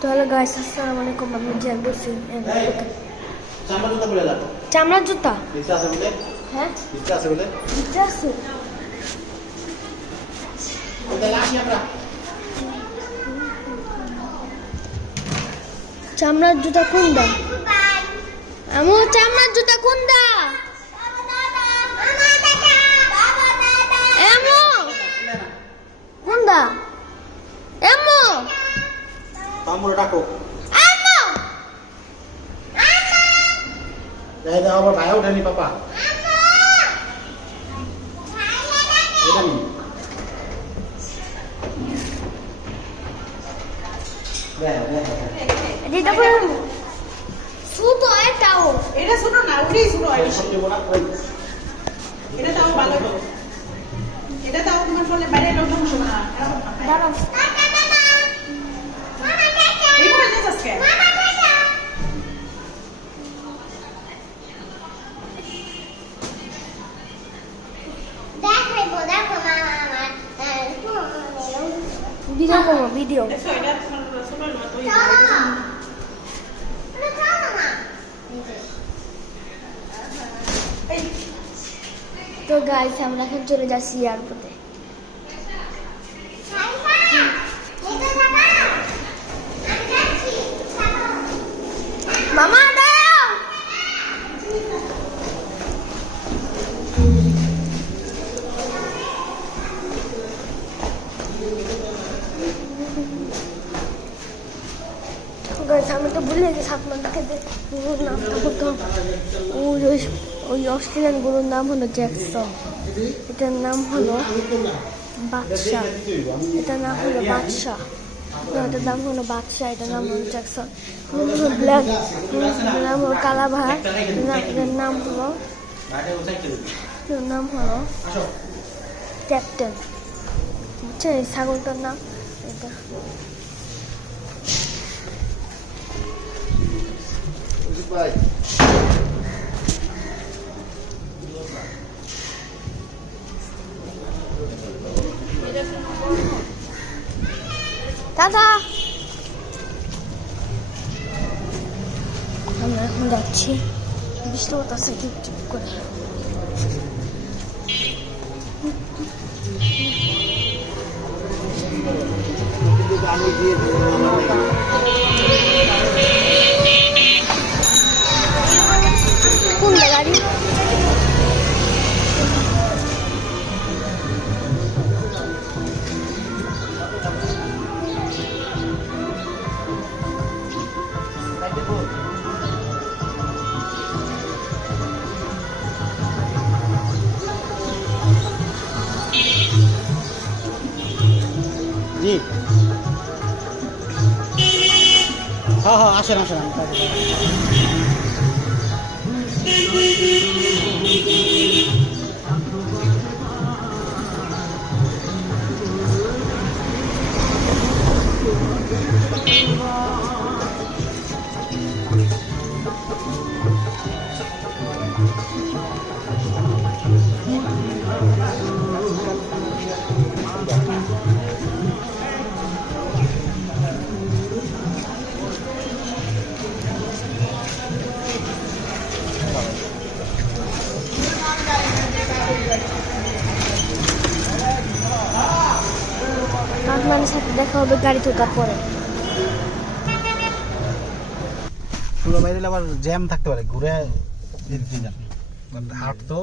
তো hello guys, আসসালামু আলাইকুম। আমি জ্যাম বলছি। চামড়া জুতা পরে যাও। চামড়ার জুতা? ইচ্ছা আছে বলে? হ্যাঁ, ইচ্ছা আছে বলে? ইচ্ছা আছে। ওটা লাসি আমরা। চামড়ার জুতা কোনটা? আমু, চামড়ার জুতা কোনটা? আমু, কোনটা? আমু, পামুরে ডাকো। আমু, যাই দাও আবার ভাইয়া উঠেনি পাপা। এটা নি। এটা পরে ছোট এটাও। এটা ছোট না, ওটাই ছোট হয় বেশি। সবচেয়ে বড় কই? এটা তাও ভালো। এটা তাও তোমার ফলে বাইরে লোক সমস্যা না। দাঁড়াও। এইভাবে যাস আজকে। ভিডিও করবো, ভিডিও। দেখো এটা তোমার ছোট না তো এই তো গাইস, আমরা এখন চলে যাচ্ছি এয়ারপোর্টে। মামা দাও। গাইস, আমি তো ভুলে গেছি আপনাদেরকে গরুর নামটা বলতে হবে। ওই অস্ট্রেলিয়ান গরুর নাম হলো জ্যাকসন। এটার নাম হলো বাদশাহ। এটার নাম হলো বাদশাহ। এটার নাম হলো বাদশাহ। এটার নাম হলো জ্যাকসন। ব্ল্যাক নাম হলো কালাভার। এটার নাম হলো ক্যাপ্টেন। বুঝছেন এই ছাগলটার নাম? এটা ভাই দাদা, আমরা এখন যাচ্ছি। বৃষ্টি হচ্ছে ঠিক ঠিক করে। আমি দিয়ে কোন গাড়ি? জি হ্যাঁ হ্যাঁ, আসেন আসেন। আপনাদের সাথে দেখা হবে গাড়ি তোলার পরে। পুরো বাইরে আবার জ্যাম থাকতে পারে, ঘুরে যেতে যান হাট তো।